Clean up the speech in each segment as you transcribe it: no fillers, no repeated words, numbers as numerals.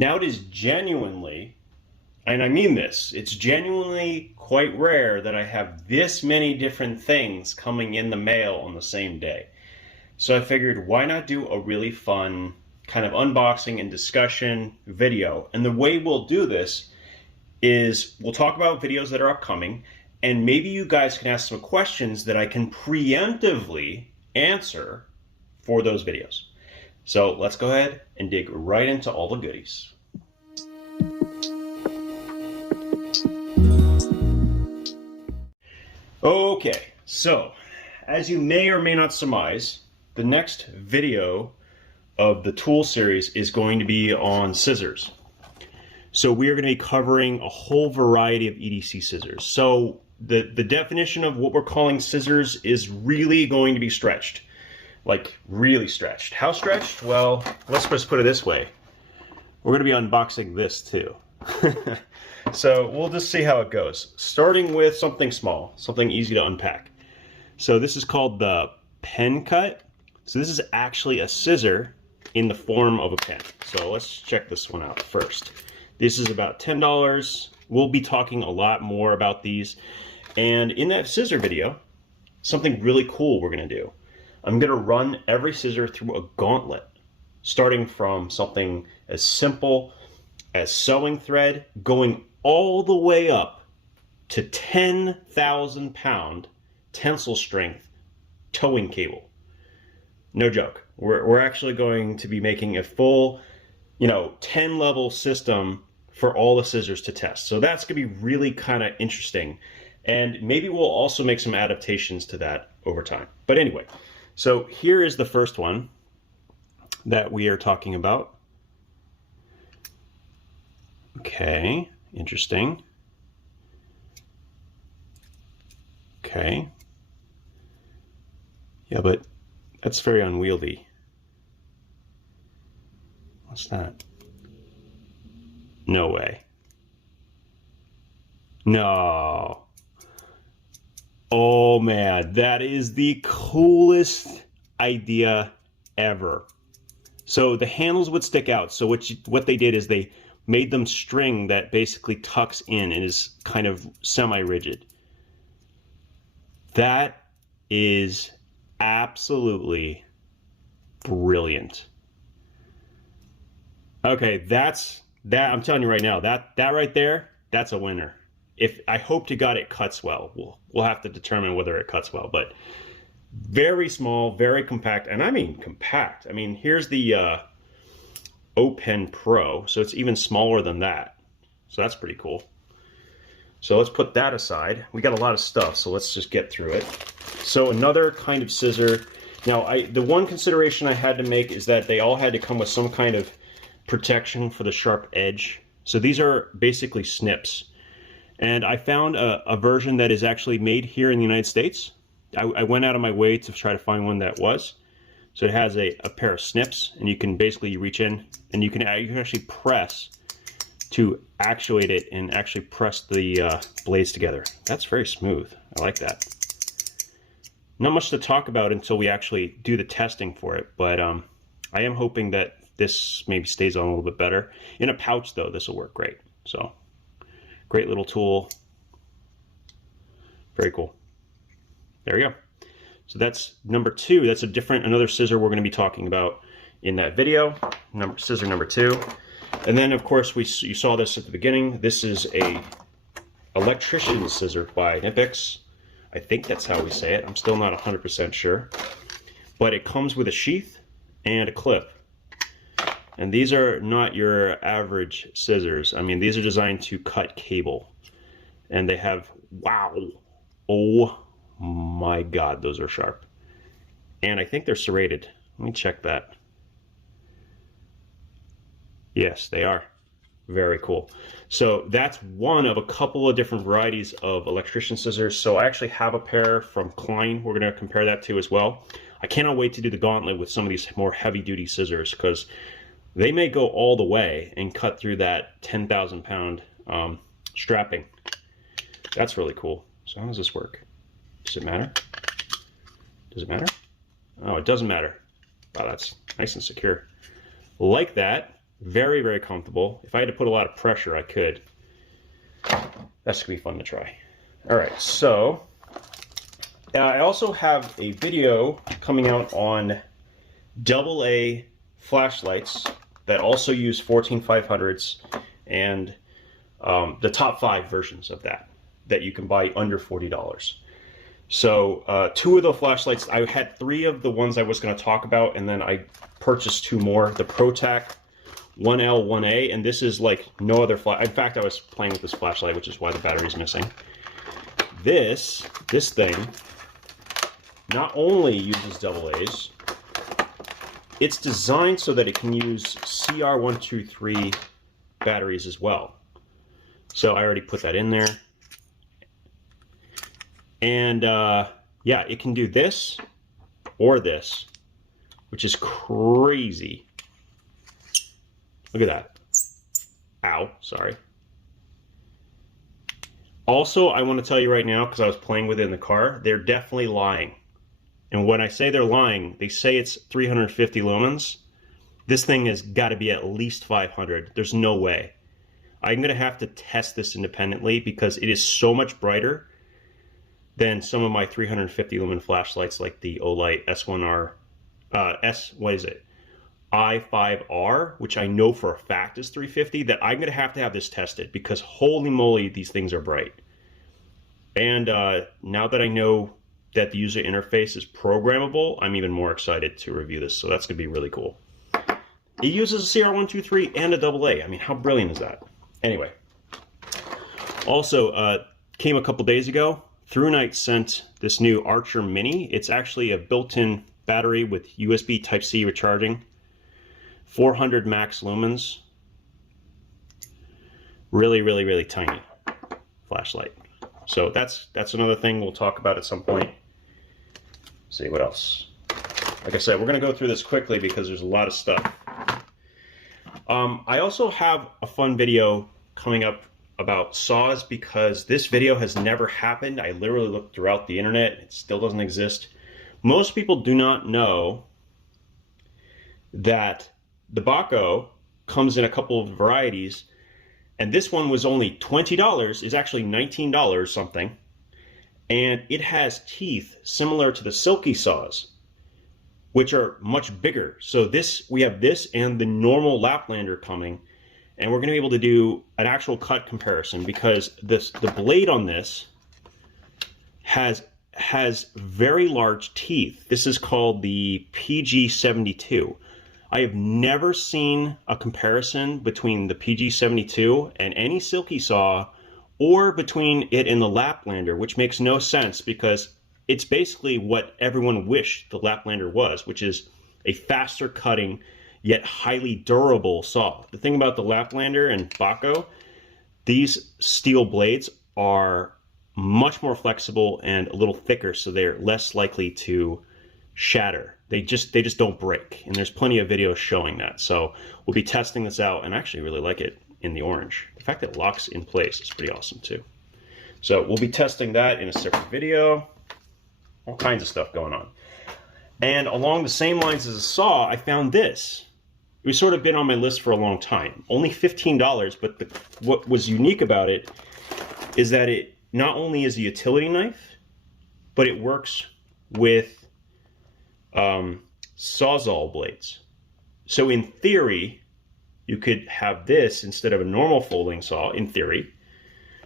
Now it is genuinely, and I mean this, it's genuinely quite rare that I have this many different things coming in the mail on the same day. So I figured, why not do a really fun kind of unboxing and discussion video? And the way we'll do this is we'll talk about videos that are upcoming, and maybe you guys can ask some questions that I can preemptively answer for those videos. So let's go ahead and dig right into all the goodies. Okay, so as you may or may not surmise, the next video of the tool series is going to be on scissors. So we are going to be covering a whole variety of EDC scissors. So the definition of what we're calling scissors is really going to be stretched. Like really stretched. How stretched? Well, let's just put it this way. We're going to be unboxing this too. So we'll just see how it goes. Starting with something small, something easy to unpack. So this is called the pen cut. So this is actually a scissor in the form of a pen. So let's check this one out first. This is about $10. We'll be talking a lot more about these. And in that scissor video, something really cool we're going to do. I'm going to run every scissor through a gauntlet, starting from something as simple as sewing thread, going all the way up to 10,000 pound tensile strength towing cable. No joke. We're actually going to be making a full, 10 level system for all the scissors to test. So that's going to be really kind of interesting. And maybe we'll also make some adaptations to that over time. But anyway, so here is the first one that we are talking about. Okay, interesting. Okay. Yeah, but that's very unwieldy. What's that? No way. No. Oh man, that is the coolest idea ever. So the handles would stick out. So what they did is they made them string that basically tucks in and is kind of semi-rigid. That is absolutely brilliant. Okay, that's that. I'm telling you right now, that right there, that's a winner. If I hope to God it cuts well. We'll have to determine whether it cuts well, but very small, very compact, and I mean compact. I mean, here's the O-Pen Pro, so it's even smaller than that. So that's pretty cool. So let's put that aside. We got a lot of stuff, so let's just get through it. So another kind of scissor. Now, the one consideration I had to make is that they all had to come with some kind of protection for the sharp edge. So these are basically snips. And I found a version that is actually made here in the United States. I went out of my way to try to find one that was. So it has a pair of snips, and you can basically reach in, and you can actually press to actuate it and actually press the blades together. That's very smooth. I like that. Not much to talk about until we actually do the testing for it, but I am hoping that this maybe stays on a little bit better. In a pouch though, this will work great. So great little tool. Very cool. There we go. So that's number two. That's another scissor we're going to be talking about in that video. Scissor number two. And then of course you saw this at the beginning. This is a electrician scissor by Knipex. I think that's how we say it. I'm still not 100% sure. But it comes with a sheath and a clip. And these are not your average scissors. I mean, these are designed to cut cable. And they have, wow, oh my God, those are sharp. And I think they're serrated. Let me check that. Yes, they are. Very cool. So that's one of a couple of different varieties of electrician scissors. So I actually have a pair from Klein we're going to compare that to as well. I cannot wait to do the gauntlet with some of these more heavy duty scissors, because they may go all the way and cut through that 10,000 pound strapping. That's really cool. So how does this work? Does it matter? Does it matter? Oh, it doesn't matter. Wow, that's nice and secure. Like that. Very, very comfortable. If I had to put a lot of pressure, I could. That's gonna be fun to try. All right, so I also have a video coming out on AA flashlights that also use 14500s and the top 5 versions of that you can buy under $40. So 2 of the flashlights, I had 3 of the ones I was going to talk about, and then I purchased 2 more. The ProTac 1L, 1A, and this is like no other flash. In fact, I was playing with this flashlight, which is why the battery's missing. This thing not only uses AA's, it's designed so that it can use CR123 batteries as well. So I already put that in there. And yeah, it can do this or this, which is crazy. Look at that. Ow, sorry. Also, I want to tell you right now, because I was playing with it in the car, they're definitely lying. And when I say they're lying, they say it's 350 lumens. This thing has got to be at least 500. There's no way. I'm going to have to test this independently because it is so much brighter than some of my 350 lumen flashlights like the Olight S1R, what is it? I5R, which I know for a fact is 350, that I'm going to have this tested because holy moly, these things are bright. And now that I know that the user interface is programmable, I'm even more excited to review this. So that's going to be really cool. It uses a CR123 and a AA. I mean, how brilliant is that? Anyway, also came a couple days ago. ThruNite sent this new Archer Mini. It's actually a built-in battery with USB Type-C recharging. 400 max lumens. Really, really, really tiny flashlight. So that's another thing we'll talk about at some point. Let's see what else. Like I said, we're going to go through this quickly because there's a lot of stuff. I also have a fun video coming up about saws because this video has never happened. I literally looked throughout the internet. It still doesn't exist. Most people do not know that the Baco comes in a couple of varieties, and this one was only $20, is actually $19 something, and it has teeth similar to the Silky saws, which are much bigger. So we have this and the normal Laplander coming, and we're going to be able to do an actual cut comparison because the blade on this has very large teeth. This is called the PG72. I have never seen a comparison between the PG72 and any Silky saw, or between it and the Laplander, which makes no sense because it's basically what everyone wished the Laplander was, which is a faster cutting yet highly durable saw. The thing about the Laplander and Baco, these steel blades are much more flexible and a little thicker, so they're less likely to shatter. They just don't break, and there's plenty of videos showing that. So we'll be testing this out, and I actually really like it in the orange. The fact that it locks in place is pretty awesome too. So we'll be testing that in a separate video. All kinds of stuff going on. And along the same lines as a saw, I found this. It's sort of been on my list for a long time. Only $15, but what was unique about it is that it not only is a utility knife, but it works with Sawzall blades. So in theory, you could have this instead of a normal folding saw, in theory,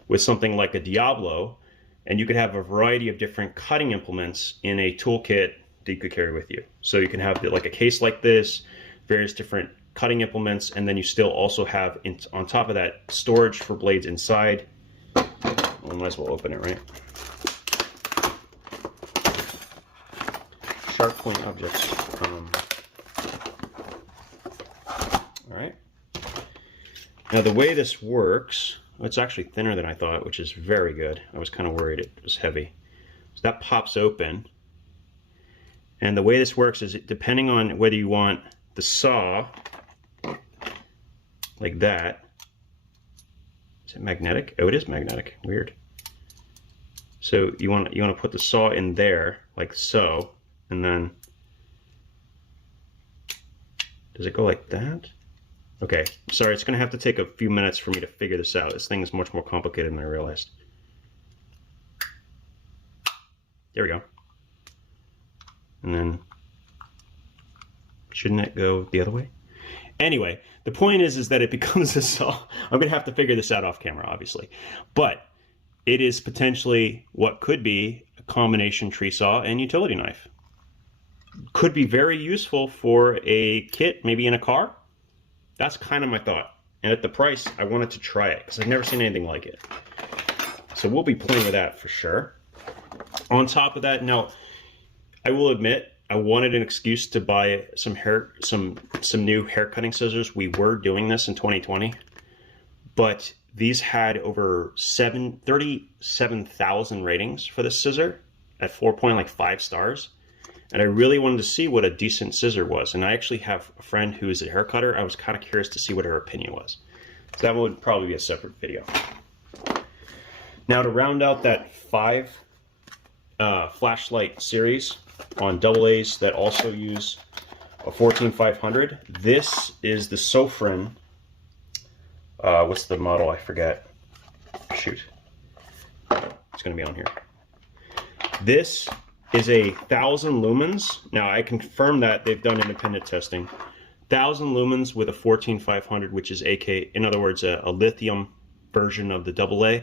with something like a Diablo, and you could have a variety of different cutting implements in a toolkit that you could carry with you. So you can have like a case like this, various different cutting implements, and then you still also have, on top of that, storage for blades inside. We might as well open it, right? Sharp point objects. All right. Now the way this works, it's actually thinner than I thought, which is very good. I was kind of worried it was heavy. So that pops open. And the way this works is, depending on whether you want the saw like that. Is it magnetic? Oh, it is magnetic. Weird. So you want to put the saw in there like so, and then does it go like that? Okay, sorry, it's going to have to take a few minutes for me to figure this out. This thing is much more complicated than I realized. There we go. And then, shouldn't it go the other way? Anyway, the point is that it becomes a saw. I'm going to have to figure this out off camera, obviously. But it is potentially what could be a combination tree saw and utility knife. Could be very useful for a kit, maybe in a car. That's kind of my thought. And at the price, I wanted to try it because I've never seen anything like it. So we'll be playing with that for sure. On top of that, now, I will admit, I wanted an excuse to buy some new hair cutting scissors. We were doing this in 2020, but these had over 37,000 ratings for this scissor at 4.5 stars. And I really wanted to see what a decent scissor was. And I actually have a friend who is a hair cutter. I was kind of curious to see what her opinion was. So that would probably be a separate video. Now to round out that 5 flashlight series on AA's that also use a 14500, this is the Sofrin. What's the model? I forget. Shoot. It's going to be on here. This is 1,000 lumens. Now I confirm that they've done independent testing. 1,000 lumens with a 14500, which is in other words, a lithium version of the AA.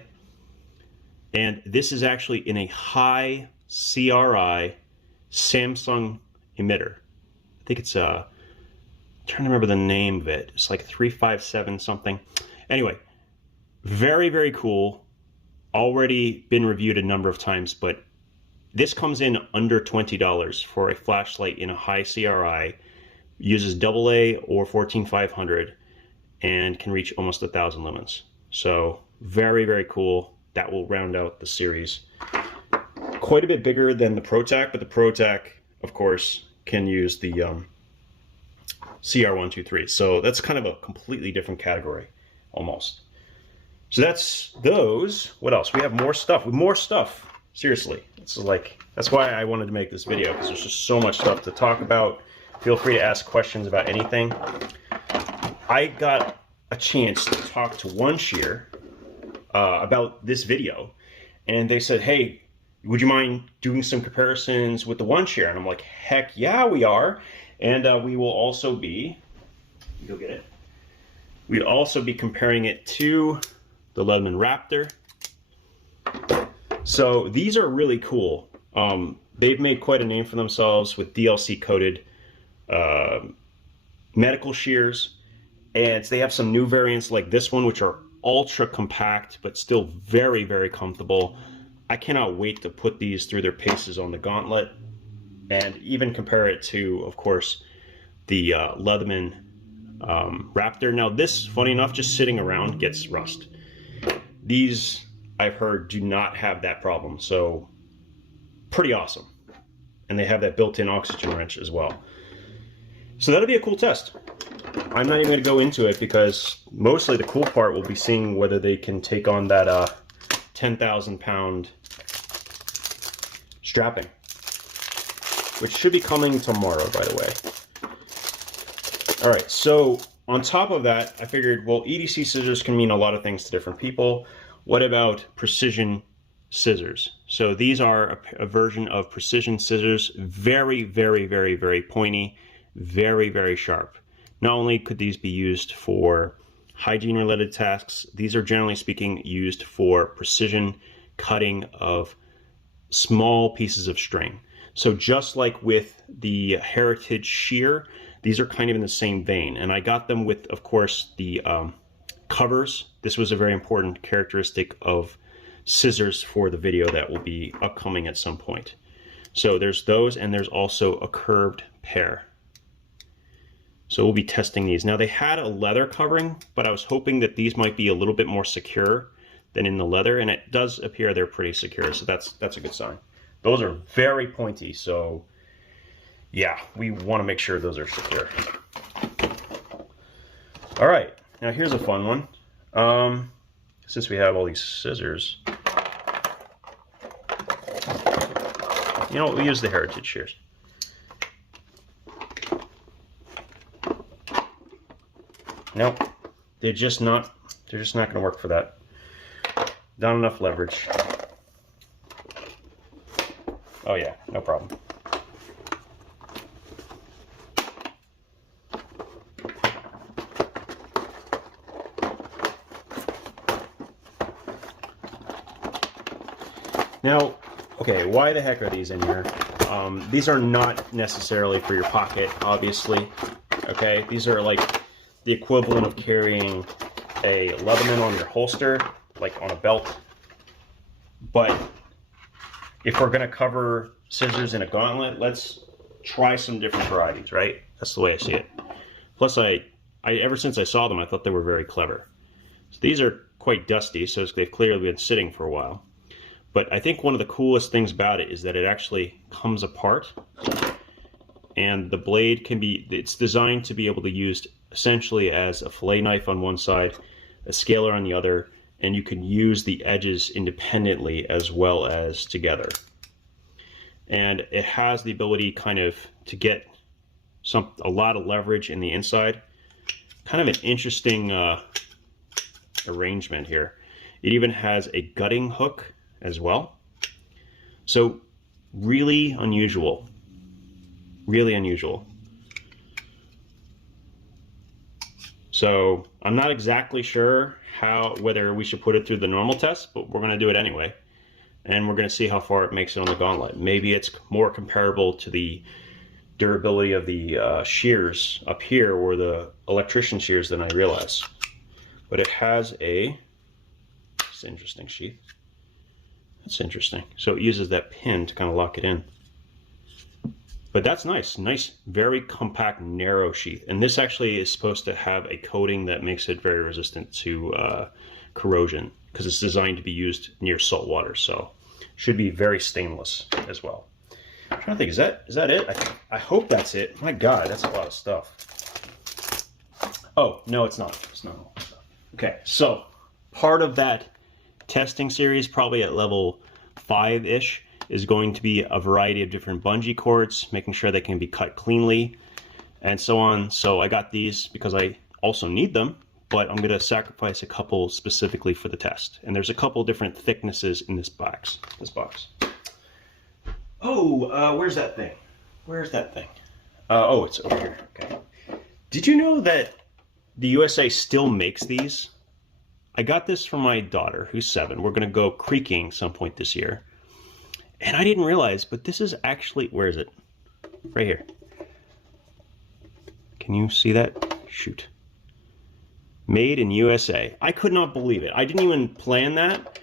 And this is actually in a high CRI Samsung emitter. I think it's I'm trying to remember the name of it. It's like 357 something. Anyway, very, very cool. Already been reviewed a number of times, but this comes in under $20 for a flashlight in a high CRI, uses AA or 14500, and can reach almost 1,000 lumens. So very, very cool. That will round out the series. Quite a bit bigger than the ProTac, but the ProTac, of course, can use the CR123. So that's kind of a completely different category, almost. So that's those. What else? We have more stuff. More stuff. Seriously. It's like, that's why I wanted to make this video, because there's just so much stuff to talk about. Feel free to ask questions about anything. I got a chance to talk to One Shear about this video, and they said, hey, would you mind doing some comparisons with the One Shear? And I'm like, heck yeah, we are. And we will also be, go get it. We'd also be comparing it to the Leatherman Raptor. So these are really cool. They've made quite a name for themselves with DLC coated medical shears, and they have some new variants like this one, which are ultra compact but still very, very comfortable. I cannot wait to put these through their paces on the gauntlet and even compare it to, of course, the Leatherman Raptor. Now this, funny enough, just sitting around gets rust. These, I've heard, do not have that problem, so pretty awesome. And they have that built-in oxygen wrench as well. So that'll be a cool test. I'm not even going to go into it because mostly the cool part will be seeing whether they can take on that 10,000 pound strapping, which should be coming tomorrow, by the way. All right, so on top of that, I figured, well, EDC scissors can mean a lot of things to different people. What about precision scissors? So these are a version of precision scissors, very, very, very, very pointy, very, very sharp. Not only could these be used for hygiene-related tasks, these are generally speaking used for precision cutting of small pieces of string. So just like with the Heritage shear, these are kind of in the same vein. And I got them with, of course, the covers. This was a very important characteristic of scissors for the video that will be upcoming at some point. So there's those, and there's also a curved pair. So we'll be testing these. Now they had a leather covering, but I was hoping that these might be a little bit more secure than in the leather, and it does appear they're pretty secure, so that's a good sign. Those are very pointy, so yeah, we want to make sure those are secure. All right, now here's a fun one. Since we have all these scissors, you know what, we use the Heritage shears. Nope, they're just not going to work for that. Not enough leverage. Oh yeah, no problem. Now, okay, why the heck are these in here? These are not necessarily for your pocket, obviously. Okay, these are like the equivalent of carrying a Leatherman on your holster, like on a belt. But if we're gonna cover scissors in a gauntlet, let's try some different varieties, right? That's the way I see it. Plus, I ever since I saw them, I thought they were very clever. So these are quite dusty, so they've clearly been sitting for a while. But I think one of the coolest things about it is that it actually comes apart, and the blade can be, it's designed to be able to be used essentially as a fillet knife on one side, a scaler on the other, and you can use the edges independently as well as together. And it has the ability kind of to get a lot of leverage in the inside. Kind of an interesting arrangement here. It even has a gutting hook as well. So really unusual. Really unusual. So I'm not exactly sure whether we should put it through the normal test, but we're going to do it anyway. And we're going to see how far it makes it on the gauntlet. Maybe it's more comparable to the durability of the shears up here, or the electrician shears, than I realize. But it has it's an interesting sheath. That's interesting. So it uses that pin to kind of lock it in. But that's nice. Nice, very compact, narrow sheath. And this actually is supposed to have a coating that makes it very resistant to corrosion, because it's designed to be used near salt water. So should be very stainless as well. I'm trying to think, is that it? I hope that's it. My God, that's a lot of stuff. Oh, no, it's not. It's not all stuff. Okay, so part of that testing series, probably at level 5-ish, is going to be a variety of different bungee cords, making sure they can be cut cleanly and so on. So I got these because I also need them, but I'm going to sacrifice a couple specifically for the test. And there's a couple different thicknesses in this box. Oh, where's that thing? Where's that thing? Oh, it's over here. Okay. Did you know that the USA still makes these? I got this from my daughter, who's 7. We're going to go creeking some point this year. And I didn't realize, but this is actually, where is it? Right here. Can you see that? Shoot. Made in USA. I could not believe it. I didn't even plan that,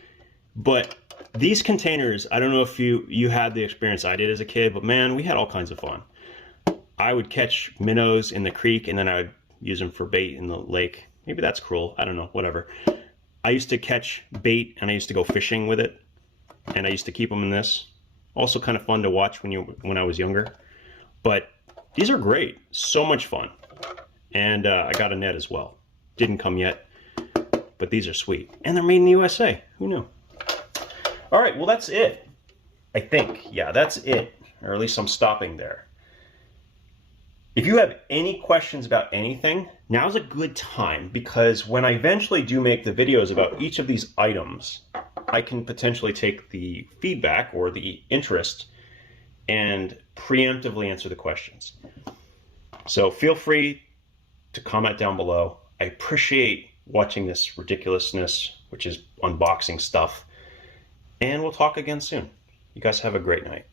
but these containers, I don't know if you had the experience I did as a kid, but man, we had all kinds of fun. I would catch minnows in the creek, and then I would use them for bait in the lake. Maybe that's cruel. I don't know, whatever. I used to catch bait, and I used to go fishing with it, and I used to keep them in this. Also kind of fun to watch when I was younger. But these are great. So much fun. And I got a net as well. Didn't come yet, but these are sweet. And they're made in the USA. Who knew? All right, well, that's it. I think. Yeah, that's it. Or at least I'm stopping there. If you have any questions about anything, now's a good time, because when I eventually do make the videos about each of these items, I can potentially take the feedback or the interest and preemptively answer the questions. So feel free to comment down below. I appreciate watching this ridiculousness, which is unboxing stuff. And we'll talk again soon. You guys have a great night.